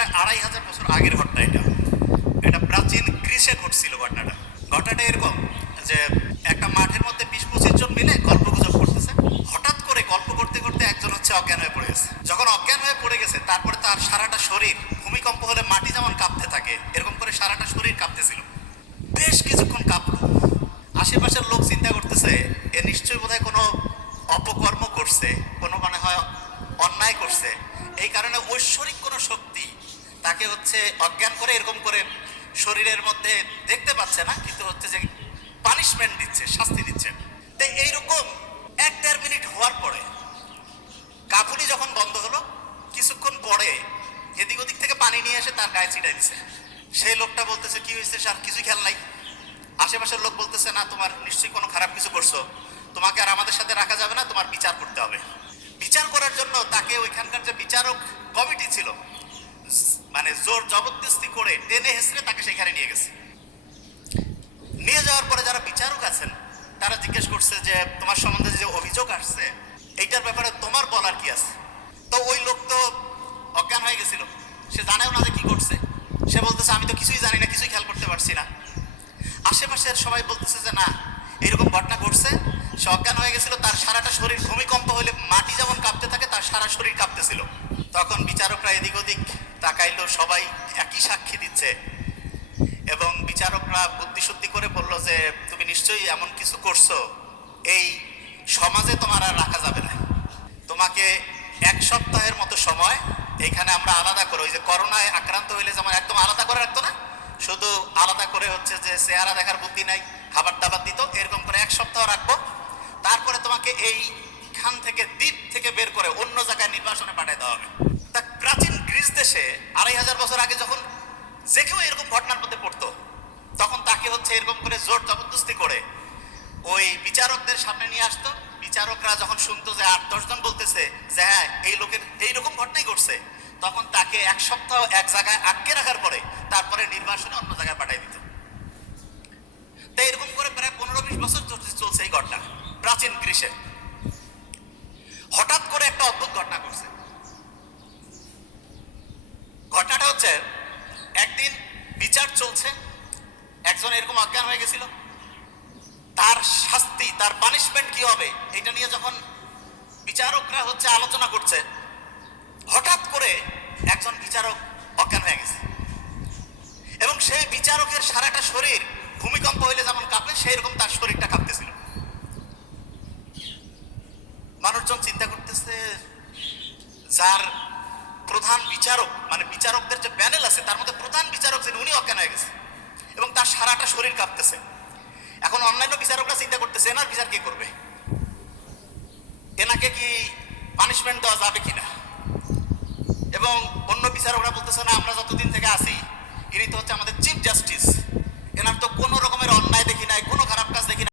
প্রায় 2500 বছর আগের ঘটনা। এটা প্রাচীন গ্রিসে ঘটছিল। ঘটনাটা এরকম যে একটা মাঠের মধ্যে 20-25 জন মিলে গল্পগুজব করতেছে। হঠাৎ করে গল্প করতে করতে একজন অজ্ঞান হয়ে পড়ে গেছে। যখন অজ্ঞান হয়ে পড়ে গেছে, তারপরে তার সারাটা শরীর, ভূমিকম্প হলে মাটি যেমন কাঁপতে থাকে এরকম করে সারাটা শরীর কাঁপতেছিল। বেশ কিছুক্ষণ কাঁপলো। আশেপাশের লোক চিন্তা করতেছে এ নিশ্চয়ই বোধহয় কোনো অপকর্ম করছে, কোনো মনে হয় অন্যায় করছে। এই কারণে ঐশ্বরিক কোনো শক্তি তাকে অজ্ঞান করে এরকম করে শরীরের মধ্যে দেখতে পাচ্ছে না, কিন্তু যে পানিশমেন্ট দিচ্ছে, শাস্তি দিচ্ছে। তো এইরকম 1-1.5 মিনিট হওয়ার পরে কাঁপুনি যখন বন্ধ হলো, কিছুক্ষণ পরে এদিক ওদিক থেকে পানি নিয়ে এসে তার গায়ে ছিটাই দিছে। সেই লোকটা বলতেছে কি হয়েছে স্যার, কিছুই খেয়াল নাই। আশেপাশের লোক বলতেছে না, তোমার নিশ্চয়ই কোনো খারাপ কিছু করছো, তোমাকে আর আমাদের সাথে রাখা যাবে না, তোমার বিচার করতে হবে। বিচার করার জন্য তাকে ওইখানকার যে বিচারক কমিটি ছিল, মানে জোর জবরদস্তি করে টেনে হেসড়ে তাকে সেখানে নিয়ে গেছে। নিয়ে যাওয়ার পরে যারা বিচারক আছেন তারা জিজ্ঞেস করছে যে তোমার সম্বন্ধে যে অভিযোগ আসছে এইটার ব্যাপারে তোমার বলার কি আছে। তো ওই লোক তো অজ্ঞান হয়ে গেছিল, সে জানেও না যে কি করছে। সে বলতেছে আমি তো কিছুই জানি না, কিছুই খেয়াল করতে পারছি না। আশেপাশের সবাই বলতেছে যে না, এরকম ঘটনা ঘটছে, সে অজ্ঞান হয়ে গেছিল, তার সারাটা শরীর, ভূমিকম্প হলে মাটি যেমন কাঁপতে থাকে তার সারা শরীর কাঁপতেছিল। তখন বিচারকরা এদিক ওদিক তাকাইলো, সবাই একই সাক্ষী দিচ্ছে এবং বিচারকরা বুদ্ধিশুদ্ধি করে বলল যে তুমি নিশ্চয়ই এমন কিছু করছো, এই সমাজে তোমার আর রাখা যাবে না, তোমাকে 1 সপ্তাহের মতো সময় এখানে আমরা আলাদা করে, ওই যে করোনায় আক্রান্ত হইলে যেমন একদম আলাদা করে রাখতো না, শুধু আলাদা করে যে চেহারা দেখার বুদ্ধি নাই, খাবার দাবার দিত, এরকম করে 1 সপ্তাহ রাখবো। তারপরে তোমাকে এইখান থেকে, দ্বীপ থেকে বের করে অন্য জায়গায় নির্বাসনে পাঠিয়ে দেওয়া হবে। তা প্রাচীন গ্রিস দেশে 2500 বছর আগে যখন যে কেউ এরকম ঘটনার মধ্যে পড়তো, তখন তাকে এরকম করে জোর জবরদস্তি করে ওই বিচারকদের সামনে নিয়ে আসতো। বিচারকরা যখন শুনতো যে 8-10 জন বলতেছে যে হ্যাঁ এই লোকের এইরকম ঘটনাই ঘটছে, তখন তাকে 1 সপ্তাহ এক জায়গায় আটকে রাখার পরে তারপরে নির্বাসনে অন্য জায়গায় পাঠিয়ে দিত। তাই এরকম করে প্রায় 15-20 বছর চলছে এই ঘটনা প্রাচীন গ্রিসে। হঠাৎ করে একটা অদ্ভুত ঘটনা ঘটছে। ঘটনাটা একদিন বিচার চলছে, একজন এরকম অজ্ঞান হয়ে গেছিল, তার শাস্তি, তার পানিশমেন্ট কি হবে এটা নিয়ে যখন বিচারকরা আলোচনা করছে, হঠাৎ করে একজন বিচারক অজ্ঞান হয়ে গেছে এবং সেই বিচারকের সারাটা শরীর ভূমিকম্প হইলে যেমন কাঁপে সেইরকম তার শরীরটা কাঁপতেছিল। মানুষজন চিন্তা করতেছে যার প্রধান বিচারক, মানে বিচারকদের যে প্যানেল আছে তার মধ্যে প্রধান বিচারক যিনি, উনি অজ্ঞান হয়ে গেছে এবং তার সারাটা শরীর কাঁপতেছে। এখন অন্যান্য বিচারকরা চিন্তা করতেছে এনার বিচার কে করবে, এনাকে কি পানিশমেন্ট দেওয়া যাবে কিনা। এবং অন্য বিচারকরা বলতেছে না, আমরা যত